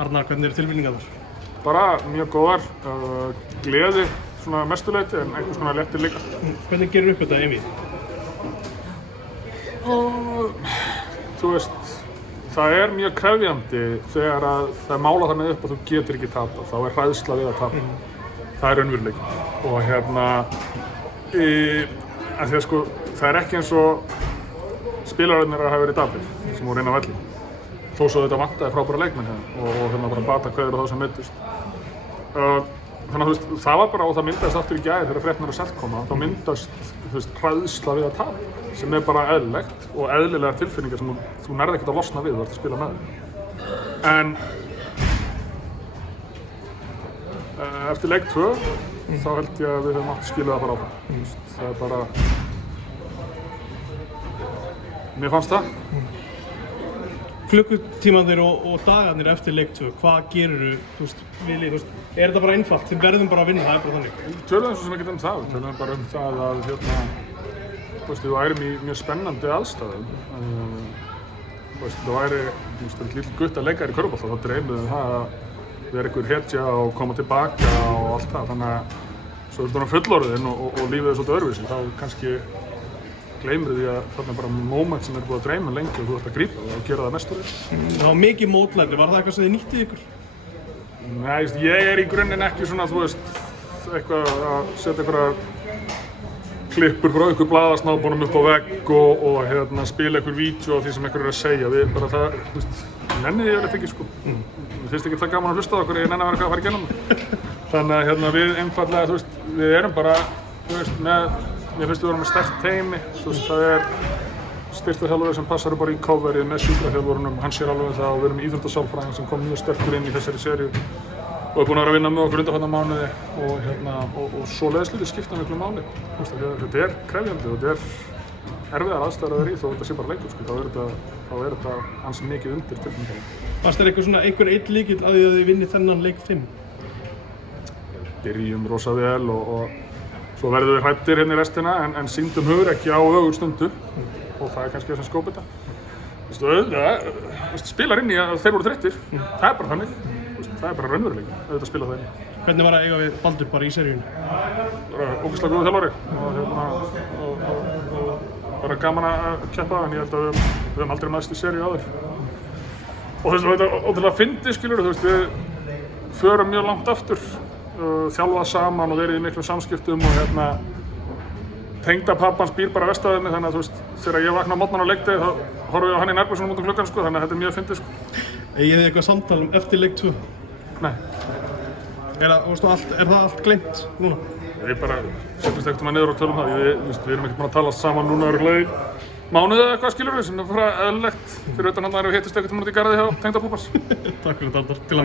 Arnar, hvernig eru tilfinningarnar? Bara mjög góðar, gleði svona mestuleyti en einhvers konar léttir líka. Hvernig gerir upp þetta einvíð? Þú veist, það er mjög krefjandi þegar að það er málað þannig upp að þú getur ekki tapað, þá er hræðsla við að tapa. Það er raunveruleiki. Og af því að sko, það er ekki eins og spilararnir hafa verið daprir sem voru inn á velli. Þó svo þetta vantaði frábæra leikmenn hérna og bara bata kveður á þá sem meiddust. Þannig að þú veist, það var bara og það myndaðist aftur í gær þegar fréttirnar og selt koma, þá myndast hræðsla við að tapa sem er bara eðlilegt og eðlilegar tilfinningar sem þú nærði ekkert að losna við, þú ert að spila með þeim. En eftir leik 2 þá held ég að við höfum átt að skila það bara áfram. Það er bara... Mér fannst það. Klukkutímanir og dagarnir eftir leik 2, hvað gerirðu, þú veist, er þetta bara einfalt, þið verðum bara að vinna, það er bara þannig? Töluðum svo sem ekki það, töluðum bara það að þú værim í mjög spennandi aðstæðum. Það væri lítill gutta leikari í körfubolta, þá dreymum það að vera einhver hetja og koma tilbaka og allt það. Þannig að svo þú ert fullorðinn og lífið er svolítið öðruvísi, þá kannski gleymir því að þarna er bara moment sem er búið að dreyma lengi og þú ert að grípa það og gera það mest úr því. Það var mikið mótlæti, var það eitthvað sem þið nýttið ykkur? Nei, ég er í grunninn ekki svona, þú veist, eitthvað að setja einhverjar klippur frá einhver blaðasnápunum upp á vegg og spila einhver vídeo af því sem einhver er að segja. Við bara það, þú veist, nenni ég yfirleitt ekki sko. Mér finnst ekki það gaman að hlusta á okkur, ég nenni að vera eitthvað að fara í gennum það. Þannig að við einfallega, þú veist, við erum bara, þú veist, mér finnst við vera með sterkt teymi, þú veist, það er styrktarþjálfari sem passar bara í coverið með sjúkraþjálfurunum, hann sér alveg það og við erum með íþróttasálfræðing sem kom mjög sterkur inn í þessari seríu og er búinn að vera að vinna með okkur undanfarna mánuði og svoleiðis hlutir skipta miklu máli. Þetta er krefjandi og þetta er erfiðar aðstæður að vera í þó þetta sé bara leikur, sko, þá er þetta ansi mikið undir tilfinningarnar. Fannst þér einhver einn lykill að þið vinni þennan leik 5? Byrjum rosa vel og svo verðum við hræddir hérna í restina en sýndum hugrekki á ögurstundu og það er kannski það sem skóp þetta. Spilar inn í að þeir voru þreyttir, það er bara þannig, það er bara raunveruleiki að spila það inn í. Hvernig var að eiga við Baldur bara í seríunni? Bara ógeðslega góður þjálfari og bara gaman að keppa en ég held að við höfum aldrei mæðst í seríu áður. Og þetta er ótrúlega fyndið, skilur, við förum mjög langt aftur. Þjálfað saman og verið í miklum samskiptum og tengdapappans býr bara vestaðinni þannig að þú veist, þegar ég vakna á morgnan á leikdegi þá horfum ég á hann í nærbúrsunum út um klukkan sko, þannig að þetta er mjög fyndið sko. Eigið þið eitthvað samtal eftir leik 2? Nei. Er það allt gleymt núna? Ég bara setjumst ekkert niður og tölum það, við erum ekkert búin að tala saman núna örugglega í mánuði eða eitthvað skilur við sem er bara eðlilegt fyrir utan hann að við hittust ekkert út í garði hjá tengdapappans. Takk fyrir þetta, Arnar.